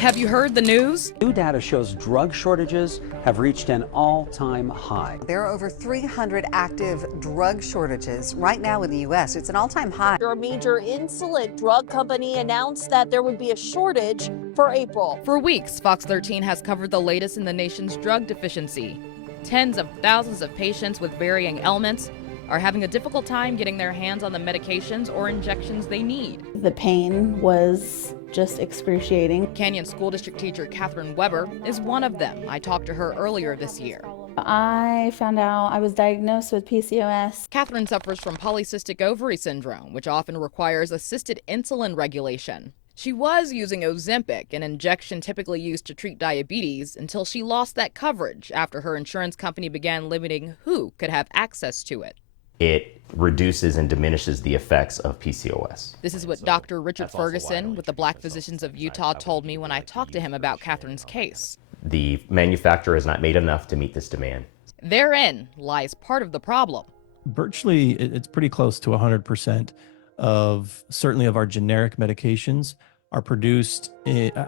Have you heard the news? New data shows drug shortages have reached an all-time high. There are over 300 active drug shortages right now in the U.S. It's an all-time high. A major insulin drug company announced that there would be a shortage for April. For weeks, Fox 13 has covered the latest in the nation's drug deficiency. Tens of thousands of patients with varying ailments are having a difficult time getting their hands on the medications or injections they need. The pain was just excruciating. Canyon School District teacher Catherine Weber is one of them. I talked to her earlier this year. I found out I was diagnosed with PCOS. Catherine suffers from polycystic ovary syndrome, which often requires assisted insulin regulation. She was using Ozempic, an injection typically used to treat diabetes, until she lost that coverage after her insurance company began limiting who could have access to it. It reduces and diminishes the effects of PCOS. This is what Dr. Richard Ferguson with the Black Physicians of Utah told me when I talked to him about Catherine's case. The manufacturer has not made enough to meet this demand. Therein lies part of the problem. Virtually, it's pretty close to 100% of certainly of our generic medications are produced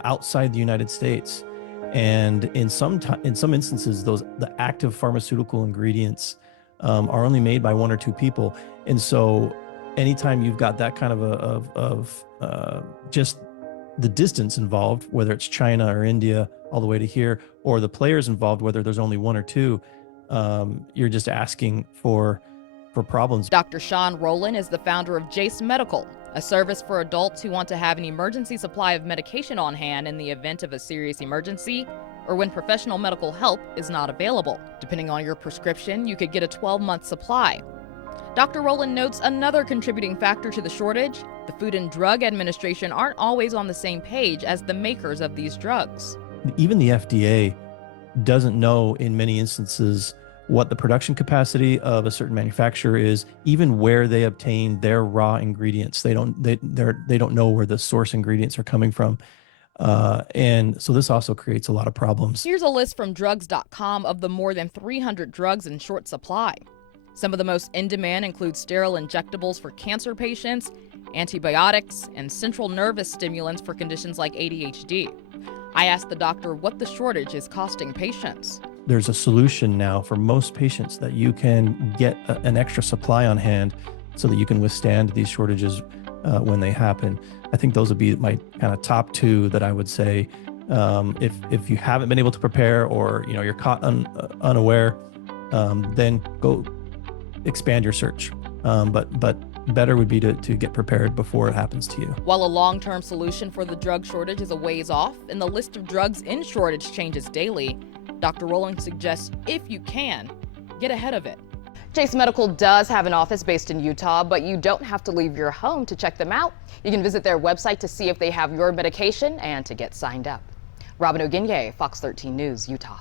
outside the United States. And in some instances, the active pharmaceutical ingredients are only made by one or two people. And so anytime you've got that kind of just the distance involved, whether it's China or India all the way to here, or the players involved, whether there's only one or two, you're just asking for problems. Dr. Sean Rowland is the founder of Jace Medical, a service for adults who want to have an emergency supply of medication on hand in the event of a serious emergency or when professional medical help is not available. Depending on your prescription, you could get a 12-month supply. Dr. Rowland notes another contributing factor to the shortage: the Food and Drug Administration aren't always on the same page as the makers of these drugs. Even the FDA doesn't know in many instances what the production capacity of a certain manufacturer is, even where they obtain their raw ingredients. They don't know where the source ingredients are coming from. And so this also creates a lot of problems. Here's a list from drugs.com of the more than 300 drugs in short supply. Some of the most in demand include sterile injectables for cancer patients, antibiotics, and central nervous stimulants for conditions like ADHD. I asked the doctor what the shortage is costing patients. There's a solution now for most patients that you can get an extra supply on hand so that you can withstand these shortages when they happen. I think those would be my kind of top two that I would say. If you haven't been able to prepare, or you're caught unaware, then go expand your search. But better would be to get prepared before it happens to you. While a long-term solution for the drug shortage is a ways off, and the list of drugs in shortage changes daily, Dr. Rowland suggests, if you can, get ahead of it. Jace Medical does have an office based in Utah, but you don't have to leave your home to check them out. You can visit their website to see if they have your medication and to get signed up. Robyn Oguinye, Fox 13 News, Utah.